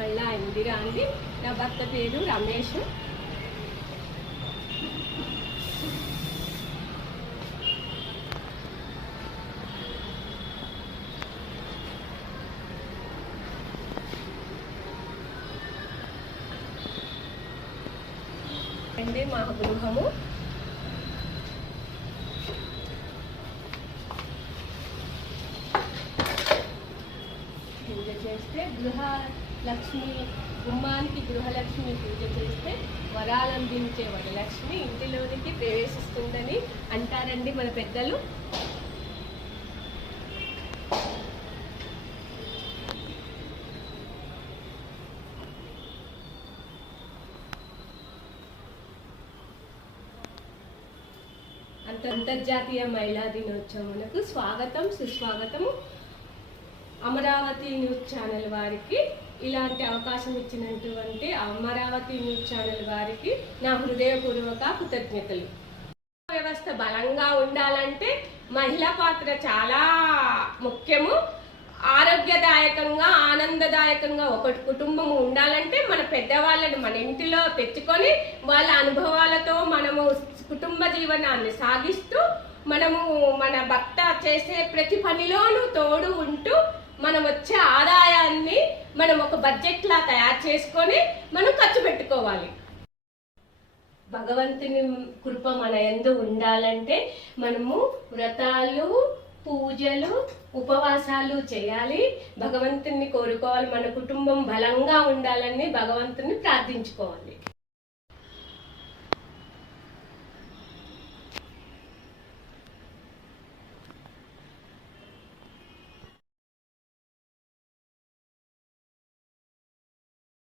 ఇందిరా అండి నా భర్త పేరు రమేష్. అండి మా గృహము పూజ చేస్తే గృహ లక్ష్మి గుమ్మానికి గృహలక్ష్మి పూజ చేస్తే వరాలందించే వరలక్ష్మి ఇంటిలోనికి ప్రవేశిస్తుందని అంటారండి మన పెద్దలు. అంత అంతర్జాతీయ మహిళా దినోత్సవమునకు స్వాగతం సుస్వాగతము. అమరావతి న్యూస్ ఛానల్ వారికి ఇలాంటి అవకాశం ఇచ్చినటువంటి అమరావతి న్యూస్ ఛానల్ వారికి నా హృదయపూర్వక కృతజ్ఞతలు. వ్యవస్థ బలంగా ఉండాలంటే మహిళా పాత్ర చాలా ముఖ్యము. ఆరోగ్యదాయకంగా ఆనందదాయకంగా ఒక కుటుంబం ఉండాలంటే మన పెద్దవాళ్ళని మన ఇంటిలో తెచ్చుకొని వాళ్ళ అనుభవాలతో మనము కుటుంబ జీవనాన్ని సాగిస్తూ మనము మన భర్త చేసే ప్రతి పనిలోనూ తోడు ఉంటూ మనం వచ్చే ఆదాయాన్ని మనం ఒక బడ్జెట్ లా తయారు చేసుకొని మనం ఖర్చు పెట్టుకోవాలి. భగవంతుని కృప మన ఎందు ఉండాలంటే మనము వ్రతాలు పూజలు ఉపవాసాలు చేయాలి. భగవంతుని కోరుకోవాలి. మన కుటుంబం బలంగా ఉండాలని భగవంతుని ప్రార్థించుకోవాలి.